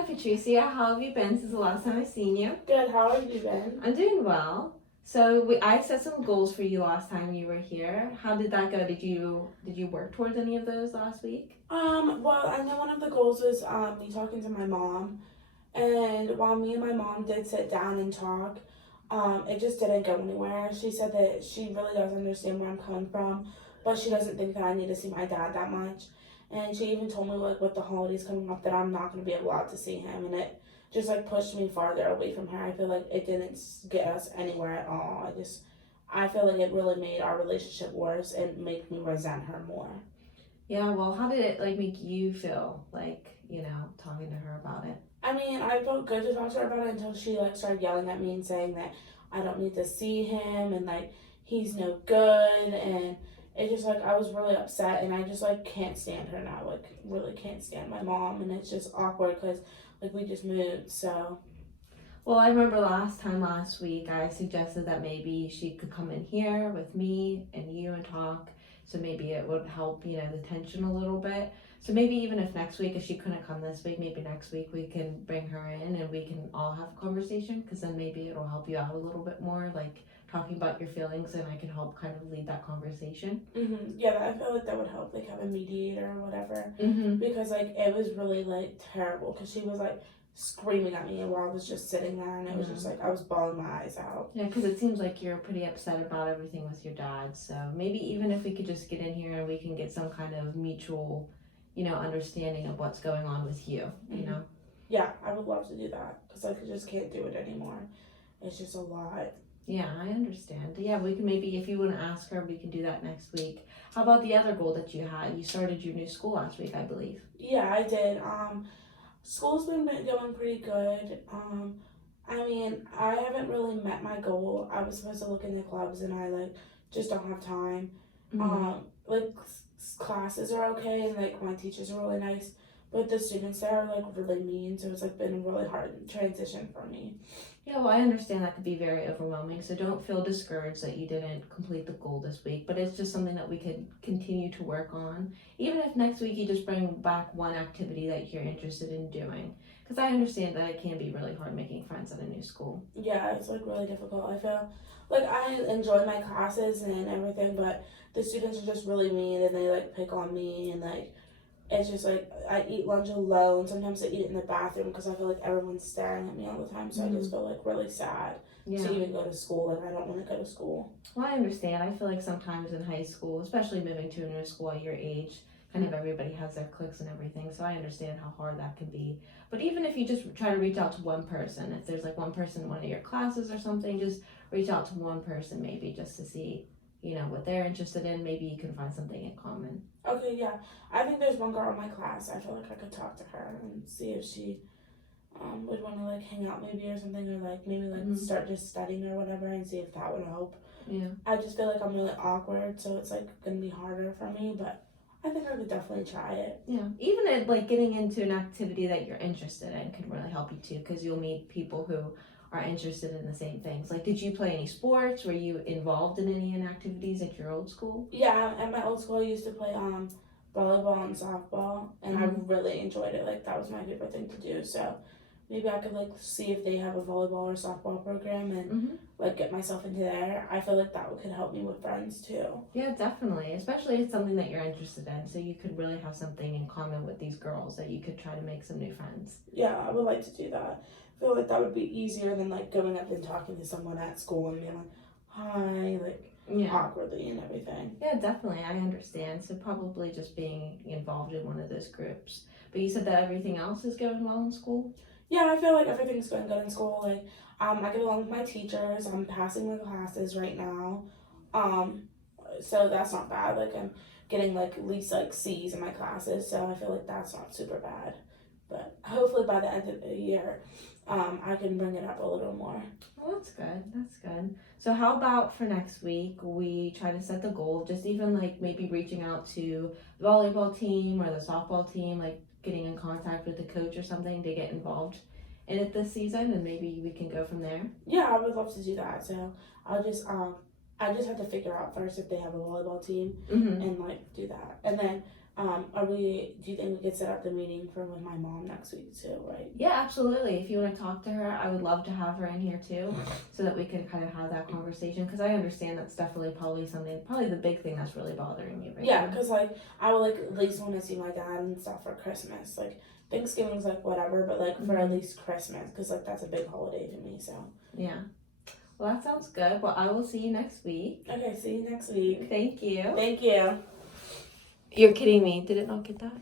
Hi Patricia, how have you been since the last time I seen you? Good, how have you been? I'm doing well. I set some goals for you last time you were here. How did that go? Did you work towards any of those last week? Well, I know one of the goals was me talking to my mom, and while me and my mom did sit down and talk, it just didn't go anywhere. She said that she really does understand where I'm coming from, but she doesn't think that I need to see my dad that much. And she even told me like with the holidays coming up that I'm not gonna be allowed to see him, and it just like pushed me farther away from her. I feel like it didn't get us anywhere at all. I feel like it really made our relationship worse and made me resent her more. Yeah, well, how did it like make you feel talking to her about it? I mean, I felt good to talk to her about it until she like started yelling at me and saying that I don't need to see him and like he's no good, and it just like I was really upset, and I just like can't stand her now, like really can't stand my mom, and it's just awkward because like we just moved. So Well, I remember last week I suggested that maybe she could come in here with me and you and talk. So maybe it would help, the tension a little bit. So maybe even if next week, if she couldn't come this week, maybe next week we can bring her in and we can all have a conversation because then maybe it'll help you out a little bit more, like talking about your feelings, and I can help kind of lead that conversation. yeah, I feel like that would help, like have a mediator or whatever, Mm-hmm. because like it was really like terrible because she was like screaming at me while I was just sitting there, and it was just Yeah. like I was bawling my eyes out. Yeah, because it seems like you're pretty upset about everything with your dad. So maybe even if we could just get in here and we can get some kind of mutual, understanding of what's going on with you hmm know? Yeah, I would love to do that because like, I just can't do it anymore. It's just a lot. Yeah, I understand. Yeah, we can maybe, if you want to ask her, we can do that next week. How about the other goal that you had? You started your new school last week, I believe. Yeah, I did. School's been going pretty good. I mean, I haven't really met my goal. I was supposed to look into clubs, and I like just don't have time. Mm-hmm. Like classes are okay, and like my teachers are really nice, but the students there are like really mean. So it's like been a really hard transition for me. Yeah, well, I understand that could be very overwhelming, so don't feel discouraged that you didn't complete the goal this week, but it's just something that we could continue to work on. Even if next week you just bring back one activity that you're interested in doing. Because I understand that it can be really hard making friends at a new school. Yeah, it's like really difficult. I feel like I enjoy my classes and everything, but the students are just really mean, and they like pick on me, and like it's just like I eat lunch alone. Sometimes I eat it in the bathroom because I feel like everyone's staring at me all the time. So I just Mm-hmm. feel like really sad Yeah. to even go to school, and I don't want to go to school. Well, I understand. I feel like sometimes in high school, especially moving to a new school at your age, kind of everybody has their cliques and everything. So I understand how hard that can be. But even if you just try to reach out to one person, if there's like one person in one of your classes or something, just reach out to one person maybe just to see, what they're interested in. Maybe you can find something in common. Okay, yeah. I think there's one girl in my class. I feel like I could talk to her and see if she would want to like hang out maybe or something, or like maybe like Mm-hmm. start just studying or whatever, and see if that would help. Yeah. I just feel like I'm really awkward, so it's like gonna be harder for me, but I think I could definitely try it. Yeah. Even at, like getting into an activity that you're interested in can really help you too, because you'll meet people who are interested in the same things. Like, did you play any sports? Were you involved in any activities at your old school? Yeah, at my old school, I used to play volleyball and softball, and I Mm-hmm. really enjoyed it. Like that was my favorite thing to do. So maybe I could like see if they have a volleyball or softball program, and Mm-hmm. like get myself into there. I feel like that could help me with friends too. Yeah, definitely. Especially if it's something that you're interested in. So you could really have something in common with these girls that you could try to make some new friends. Yeah, I would like to do that. I feel like that would be easier than like going up and talking to someone at school and being like, "Hi," like Yeah. awkwardly and everything. Yeah, definitely. I understand. So probably just being involved in one of those groups. But you said that everything else is going well in school? Yeah, I feel like everything's going good in school. Like, I get along with my teachers. I'm passing my classes right now. Um, so that's not bad. Like, I'm getting like at least like C's in my classes. So I feel like that's not super bad. But hopefully by the end of the year, I can bring it up a little more. Well, that's good. That's good. So, how about for next week, we try to set the goal, just even like maybe reaching out to the volleyball team or the softball team, like getting in contact with the coach or something to get involved in it this season, and maybe we can go from there. Yeah, I would love to do that. So I'll I just have to figure out first if they have a volleyball team Mm-hmm. and like do that. And then Do you think we could set up the meeting for with my mom next week too, right? Yeah, absolutely. If you want to talk to her, I would love to have her in here too, so that we can kind of have that conversation. Because I understand that's definitely probably the big thing that's really bothering you right Yeah, now. because like I would like at least want to see my dad and stuff for Christmas. Like Thanksgiving's like whatever, but like for at least Christmas, because like that's a big holiday to me. So Yeah. Well, that sounds good. Well, I will see you next week. okay, see you next week. Thank you. Thank you. You're kidding me. Did it not get that?